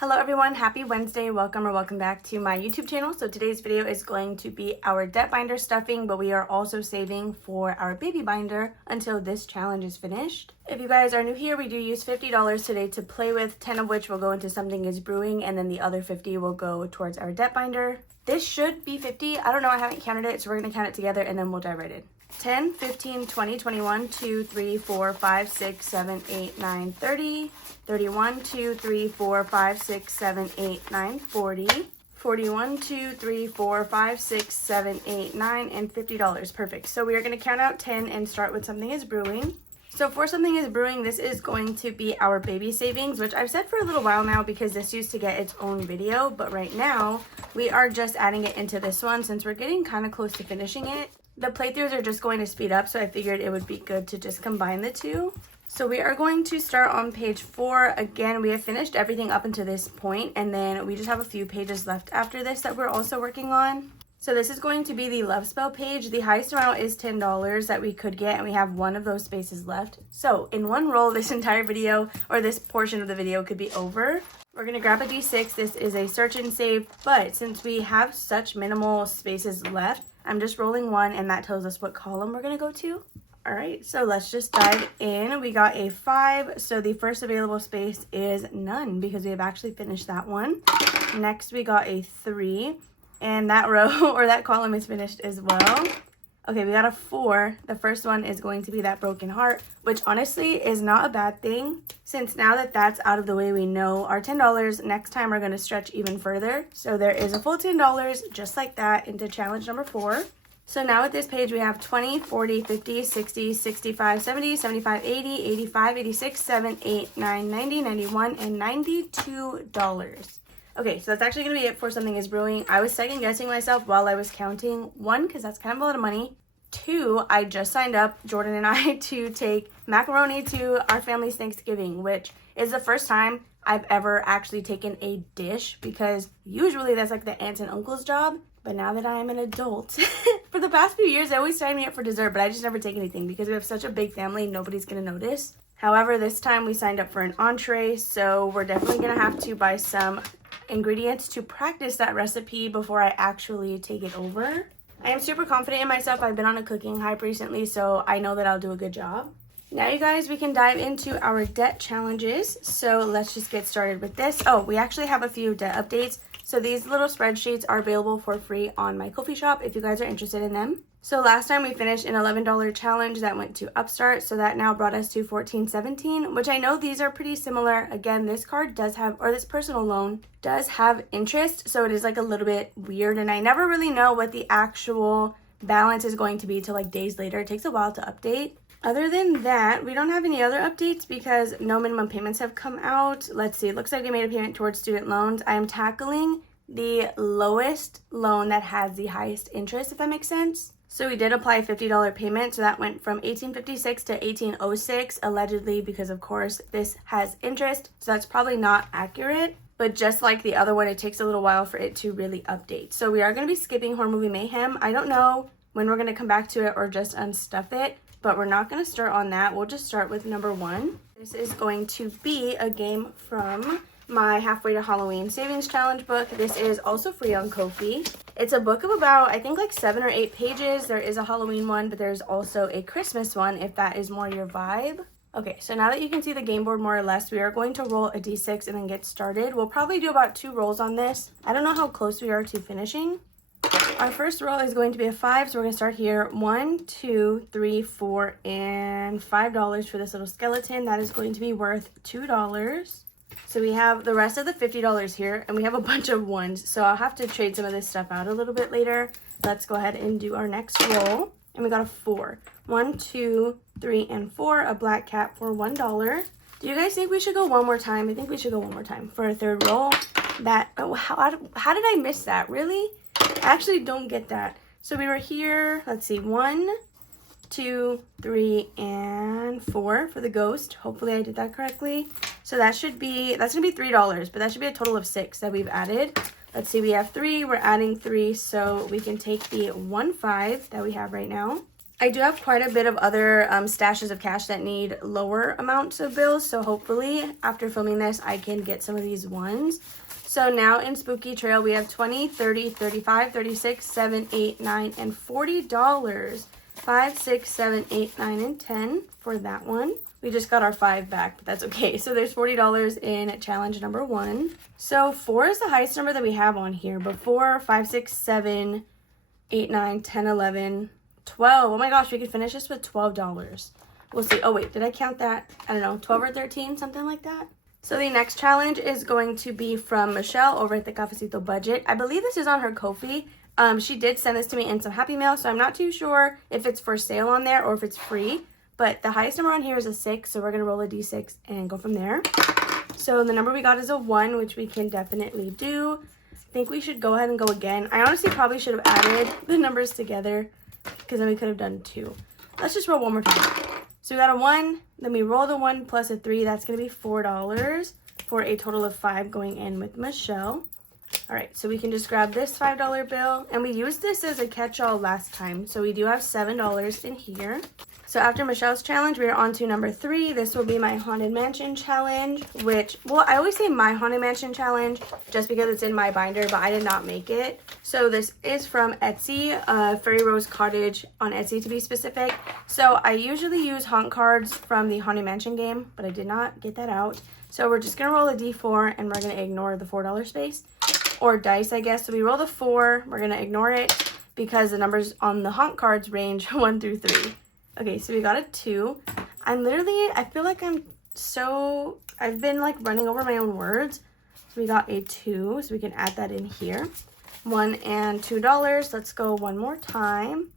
Hello everyone, happy Wednesday. Welcome back to my YouTube channel. So today's video is going to be our debt binder stuffing, but we are also saving for our baby binder until this challenge is finished. If you guys are new here, we do use $50 today to play with, 10 of which will go into something is brewing, and then the other 50 will go towards our debt binder. This should be 50. I don't know, I haven't counted it, so we're gonna count it together and then we'll dive right in. 10, 15, 20, 21, 2, 3, 4, 5, 6, 7, 8, 9, 30, 31, 2, 3, 4, 5, 6, 7, 8, 9, 40, 41, 2, 3, 4, 5, 6, 7, 8, 9, and $50. Perfect. So we are going to count out 10 and start with something is brewing. So for something is brewing, this is going to be our baby savings, which I've said for a little while now because this used to get its own video, but right now we are just adding it into this one since we're getting kind of close to finishing it. The playthroughs are just going to speed up, so I figured it would be good to just combine the two. So we are going to start on page 4. Again, we have finished everything up until this point, and then we just have a few pages left after this that we're also working on. So this is going to be the love spell page. The highest amount is $10 that we could get, and we have one of those spaces left. So in one roll, this entire video, or this portion of the video, could be over. We're going to grab a D6. This is a search and save, but since we have such minimal spaces left, I'm just rolling one, and that tells us what column we're going to go to. All right, so let's just dive in. We got a 5, so the first available space is none because we have actually finished that one. Next, we got a 3, and that row or that column is finished as well. Okay, we got a 4. The first one is going to be that broken heart, which honestly is not a bad thing since now that that's out of the way, we know our $10 next time are going to stretch even further. So there is a full $10 just like that into challenge number 4. So now with this page, we have 20, 40, 50, 60, 65, 70, 75, 80, 85, 86, 7, 8, 9, 90, 91, and $92. Okay, so that's actually going to be it for something is brewing. I was second guessing myself while I was counting. 1, because that's kind of a lot of money. 2, I just signed up, Jordan and I, to take macaroni to our family's Thanksgiving, which is the first time I've ever actually taken a dish because usually that's like the aunts and uncles' job. But now that I am an adult, for the past few years, they always sign me up for dessert, but I just never take anything because we have such a big family, nobody's going to notice. However, this time we signed up for an entree, so we're definitely going to have to buy some ingredients to practice that recipe before I actually take it over. I am super confident in myself. I've been on a cooking hype recently, so I know that I'll do a good job. Now, you guys, we can dive into our debt challenges. So let's just get started with this. Oh, we actually have a few debt updates. So these little spreadsheets are available for free on my Ko-fi shop if you guys are interested in them. So last time we finished an $11 challenge that went to Upstart, so that now brought us to $14.17, which I know these are pretty similar. Again, this card does have, or this personal loan does have interest, so it is like a little bit weird, and I never really know what the actual balance is going to be till like days later. It takes a while to update. Other than that, we don't have any other updates because no minimum payments have come out. Let's see, it looks like we made a payment towards student loans. I am tackling the lowest loan that has the highest interest, if that makes sense. So we did apply a $50 payment, so that went from $18.56 to $18.06, allegedly, because of course this has interest, so that's probably not accurate. But just like the other one, it takes a little while for it to really update. So we are going to be skipping Horror Movie Mayhem. I don't know when we're going to come back to it or just unstuff it, but we're not going to start on that. We'll just start with number 1. This is going to be a game from my Halfway to Halloween Savings Challenge book. This is also free on Ko-fi. It's a book of about, I think, like 7 or 8 pages. There is a Halloween one, but there's also a Christmas one if that is more your vibe. Okay, so now that you can see the game board more or less, we are going to roll a d6 and then get started. We'll probably do about 2 rolls on this. I don't know how close we are to finishing. Our first roll is going to be a 5, so we're going to start here. 1, 2, 3, 4, and $5 for this little skeleton. That is going to be worth $2. So we have the rest of the $50 here, and we have a bunch of 1s, so I'll have to trade some of this stuff out a little bit later. Let's go ahead and do our next roll, and we got a 4. 1, 2, 3, and 4, a black cat for $1. Do you guys think we should go one more time? I think we should go one more time for a third roll. How did I miss that? Really? I actually don't get that. So we were here, let's see, 1, 2, 3, and 4 for the ghost. Hopefully I did that correctly. So that's gonna be $3, but that should be a total of 6 that we've added. Let's see, we have 3, we're adding 3, so we can take the 1, 5 that we have right now. I do have quite a bit of other stashes of cash that need lower amounts of bills. So hopefully after filming this, I can get some of these ones. So now in Spooky Trail, we have $20, $30, $35, $36, $7, $8, $9, and $40. $5, $6, $7, $8, $9, and $10 for that one. We just got our 5 back, but that's okay. So there's $40 in challenge number 1. So 4 is the highest number that we have on here. But 4, 5, 6, 7, 8, 9, 10, 11, 12. Oh my gosh, we could finish this with $12. We'll see. Oh wait, did I count that? I don't know, 12 or 13, something like that. So the next challenge is going to be from Michelle over at the Cafecito Budget. I believe this is on her Ko-fi. She did send this to me in some Happy Mail, so I'm not too sure if it's for sale on there or if it's free. But the highest number on here is a 6, so we're going to roll a d6 and go from there. So the number we got is a 1, which we can definitely do. I think we should go ahead and go again. I honestly probably should have added the numbers together because then we could have done 2. Let's just roll one more time. So we got a 1, then we roll the 1 plus a 3. That's going to be $4 for a total of 5 going in with Michelle. All right, so we can just grab this $5 bill. And we used this as a catch-all last time. So we do have $7 in here. So after Michelle's challenge, we are on to number 3. This will be my Haunted Mansion challenge, which, well, I always say my Haunted Mansion challenge just because it's in my binder, but I did not make it. So this is from Etsy, Fairy Rose Cottage on Etsy to be specific. So I usually use haunt cards from the Haunted Mansion game, but I did not get that out. So we're just going to roll a d4 and we're going to ignore the $4 space, or dice, I guess. So we roll the 4, we're going to ignore it because the numbers on the haunt cards range 1 through 3. Okay, so we got a 2. I feel like I've been like running over my own words. So we got a 2, so we can add that in here. $1 and $2. Let's go one more time.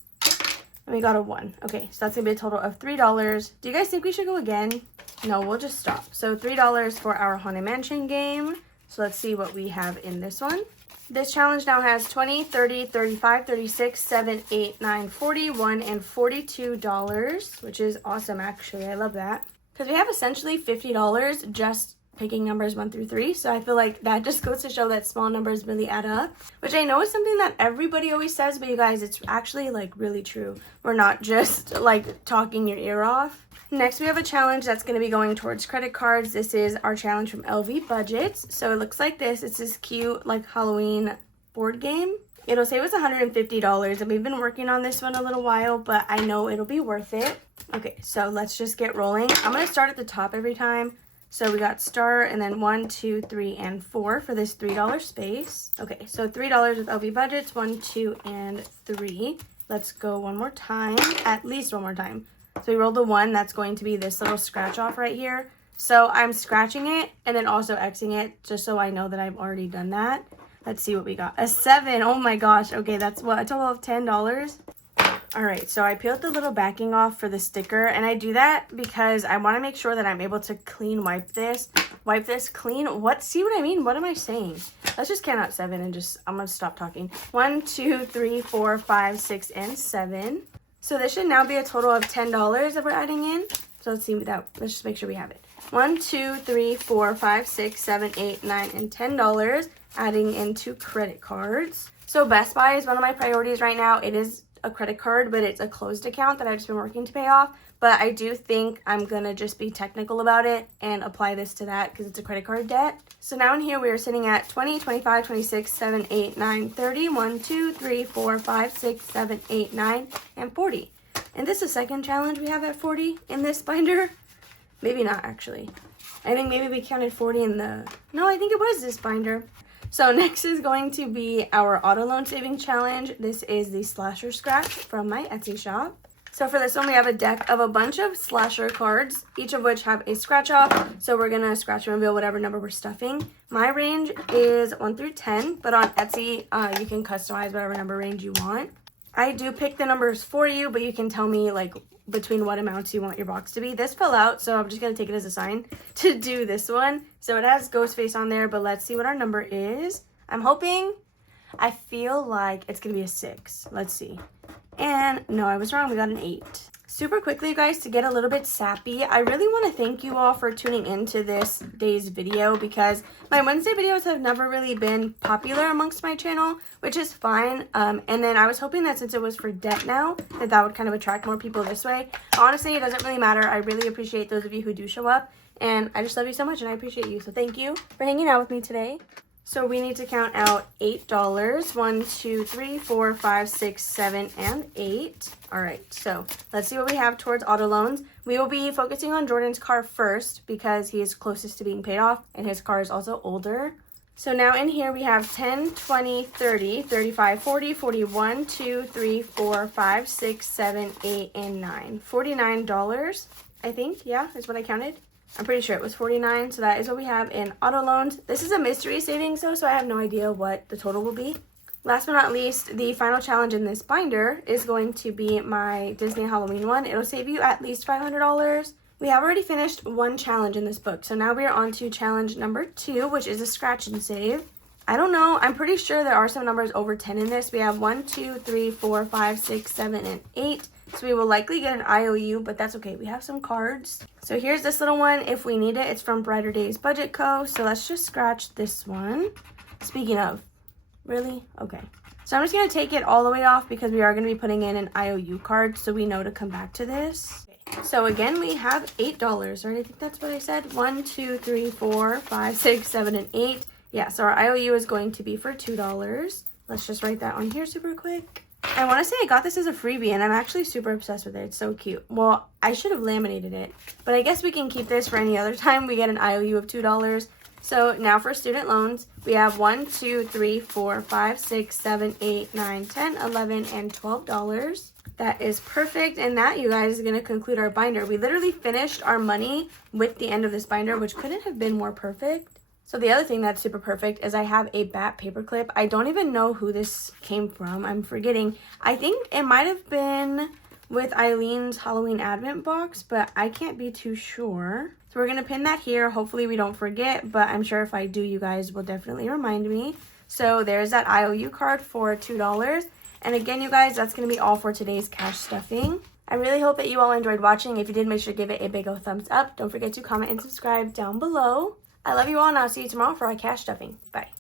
And we got a 1. Okay, so that's gonna be a total of $3. Do you guys think we should go again? No, we'll just stop. So $3 for our Haunted Mansion game. So let's see what we have in this one. This challenge now has $20, $30, $35, $36, $7, $8, $9, $41, and $42, which is awesome, actually. I love that. Because we have essentially $50 just picking numbers 1 through 3. So I feel like that just goes to show that small numbers really add up, which I know is something that everybody always says, but you guys, it's actually like really true. We're not just like talking your ear off. Next, we have a challenge that's going to be going towards credit cards. This is our challenge from LV Budgets. So it looks like this. It's this cute like Halloween board game. It'll say it was $150, and we've been working on this one a little while, but I know it'll be worth it. Okay, so let's just get rolling. I'm going to start at the top every time. So we got start and then 1, 2, 3, and 4 for this $3 space. Okay, so $3 with LV Budgets, 1, 2, and 3. Let's go one more time, at least one more time. So we rolled the 1, that's going to be this little scratch off right here. So I'm scratching it and then also Xing it just so I know that I've already done that. Let's see what we got. A 7, oh my gosh. Okay, that's what, a total of $10. All right, so I peeled the little backing off for the sticker, and I do that because I want to make sure that I'm able to clean wipe this clean. See what I mean? What am I saying? Let's just count out 7 and I'm going to stop talking. 1, 2, 3, 4, 5, 6, and 7. So this should now be a total of $10 that we're adding in. So let's see that. Let's just make sure we have it. 1, 2, 3, 4, 5, 6, 7, 8, 9, and $10 adding into credit cards. So Best Buy is one of my priorities right now. It is a credit card, but it's a closed account that I've just been working to pay off. But I do think I'm gonna just be technical about it and apply this to that because it's a credit card debt. So now in here we are sitting at 20, 25, 26, 7, 8, 9, 30, 1, 2, 3, 4, 5, 6, 7, 8, 9, and 40. And this is the second challenge we have at 40 in this binder. Maybe not actually. I think maybe we counted 40 in the, no, I think it was this binder. So next is going to be our auto loan saving challenge. This is the slasher scratch from my Etsy shop. So for this one, we have a deck of a bunch of slasher cards, each of which have a scratch off. So we're gonna scratch and reveal whatever number we're stuffing. My range is 1 through 10, but on Etsy, you can customize whatever number range you want. I do pick the numbers for you, but you can tell me like between what amounts you want your box to be. This fell out, so I'm just gonna take it as a sign to do this one. So it has Ghostface on there, but let's see what our number is. I feel like it's gonna be a 6. Let's see. And no, I was wrong, we got an 8. Super quickly, you guys, to get a little bit sappy, I really want to thank you all for tuning into this day's video because my Wednesday videos have never really been popular amongst my channel, which is fine. And then I was hoping that since it was for debt now, that would kind of attract more people this way. Honestly, it doesn't really matter. I really appreciate those of you who do show up, and I just love you so much, and I appreciate you. So thank you for hanging out with me today. So we need to count out $8. 1, 2, 3, 4, 5, 6, 7, and 8. All right, so let's see what we have towards auto loans. We will be focusing on Jordan's car first because he is closest to being paid off and his car is also older. So now in here we have 10, 20, 30, 35, 40, 41, 2, 3, 4, 5, 6, 7, 8, and 9. $49, I think, yeah, is what I counted. I'm pretty sure it was 49, so that is what we have in auto loans. This is a mystery savings though, so I have no idea what the total will be. Last but not least, the final challenge in this binder is going to be my Disney Halloween one. It'll save you at least $500. We have already finished one challenge in this book, so now we are on to challenge number 2, which is a scratch and save. I don't know, I'm pretty sure there are some numbers over 10 in this. We have 1, 2, 3, 4, 5, 6, 7, and 8. So we will likely get an IOU, but that's okay. We have some cards. So here's this little one if we need it. It's from Brighter Days Budget Co. So let's just scratch this one. Speaking of, really? Okay. So I'm just going to take it all the way off because we are going to be putting in an IOU card so we know to come back to this. So again, we have $8, right? I think that's what I said. 1, 2, 3, 4, 5, 6, 7, and 8. Yeah, so our IOU is going to be for $2. Let's just write that on here super quick. I want to say I got this as a freebie, and I'm actually super obsessed with it. It's so cute. Well, I should have laminated it, but I guess we can keep this for any other time. We get an IOU of $2. So now for student loans, we have 1, 2, 3, 4, 5, 6, 7, 8, 9, 10, 11, and $12. That is perfect, and that, you guys, is going to conclude our binder. We literally finished our money with the end of this binder, which couldn't have been more perfect. So the other thing that's super perfect is I have a bat paperclip. I don't even know who this came from. I'm forgetting. I think it might have been with Eileen's Halloween Advent box, but I can't be too sure. So we're going to pin that here. Hopefully we don't forget, but I'm sure if I do, you guys will definitely remind me. So there's that IOU card for $2. And again, you guys, that's going to be all for today's cash stuffing. I really hope that you all enjoyed watching. If you did, make sure to give it a big old thumbs up. Don't forget to comment and subscribe down below. I love you all, and I'll see you tomorrow for our cash stuffing. Bye.